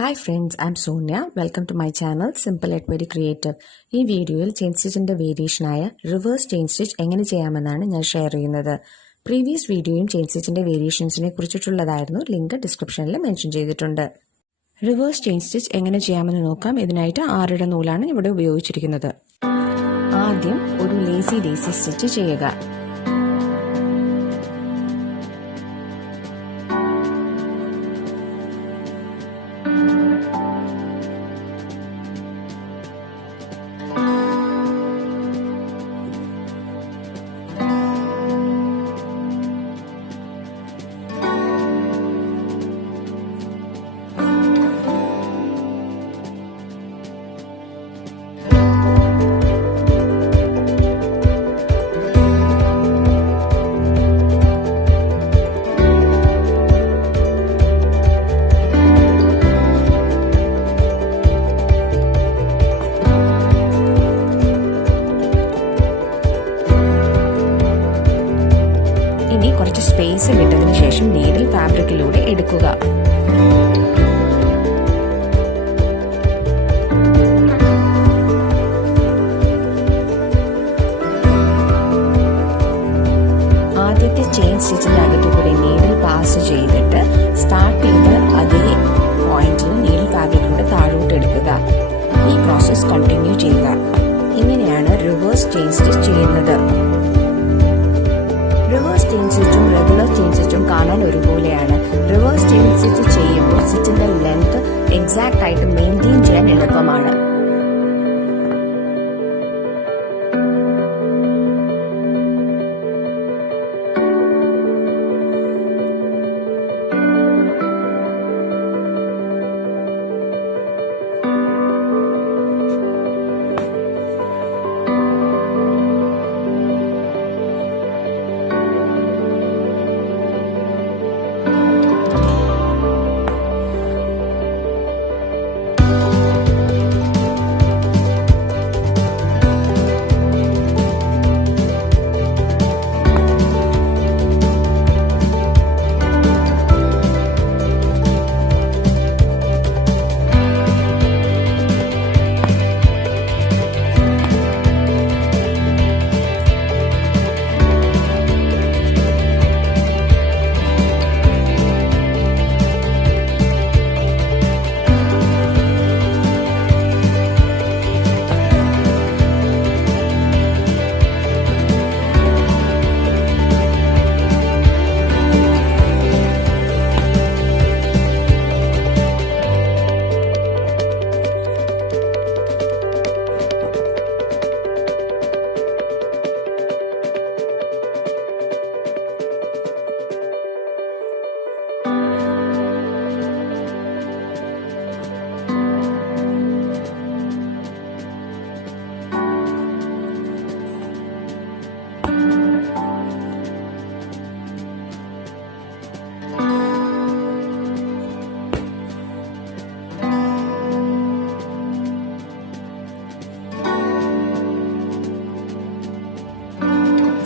Hi friends, I'm Sonia. Welcome to my channel Simple at Very Creative. ഈ വീഡിയോയിൽ chain സ്റ്റിച്ചിന്റെ വേരിയേഷനായ reverse chain stitch എങ്ങനെ ചെയ്യാമെന്നാണ് ഞാൻ share ചെയ്യുന്നത്. പ്രീവിയസ് വീഡിയോയും ചെയിൻ സ്റ്റിച്ചിന്റെ വേരിയേഷൻസിനെ കുറിച്ചിട്ടുള്ളതായിരുന്നു. ലിങ്ക് ഡിസ്ക്രിപ്ഷനിൽ മെൻഷൻ ചെയ്തിട്ടുണ്ട്. റിവേഴ്സ് ചെയിൻ സ്റ്റിച്ച് എങ്ങനെ ചെയ്യാമെന്ന് നോക്കാം. ഇതിനായിട്ട് 6 നൂലാണ് ഇവിടെ ഉപയോഗിച്ചിരിക്കുന്നത്. ആദ്യം ഒരു ലേസി സ്റ്റിച്ച് ചെയ്യുക. ഇനി കുറച്ച് സ്പേസ് വിട്ടതിന് ശേഷം നീഡിൽ ഫാബ്രിക്കിലൂടെ എടുക്കുക. ആദ്യത്തെ ചെയിൻ സ്റ്റിച്ചിന്റെ അകത്തുകൂടെ നീഡിൽ പാസ് ചെയ്തിട്ട് സ്റ്റാർട്ട് ചെയ്ത് അതേ പോയിന്റിൽ നീഡിൽ ഫാബ്രിക്കിലൂടെ താഴോട്ട് എടുക്കുക. ഈ പ്രോസസ് കണ്ടിന്യൂ ചെയ്യുക. ഇങ്ങനെയാണ് റിവേഴ്സ് ചെയിൻ സ്റ്റിച്ച് ചെയ്യുന്നത്. റിവേഴ്സ് ചെയിൻ സ്റ്റിച്ചും റെഗുലർ ചെയിൻ സ്റ്റിച്ചും കാണാൻ ഒരുപോലെയാണ്. റിവേഴ്സ് ചെയിൻ സ്റ്റിച്ച് ചെയ്യുമ്പോൾ സ്റ്റിച്ചിന്റെ ലെങ്ത് എക്സാക്ട് ആയിട്ട് മെയിൻറ്റെയിൻ ചെയ്യാൻ എളുപ്പമാണ്.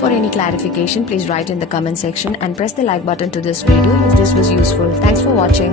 For any clarification, please write in the comment section and press the like button to this video if this was useful. Thanks for watching.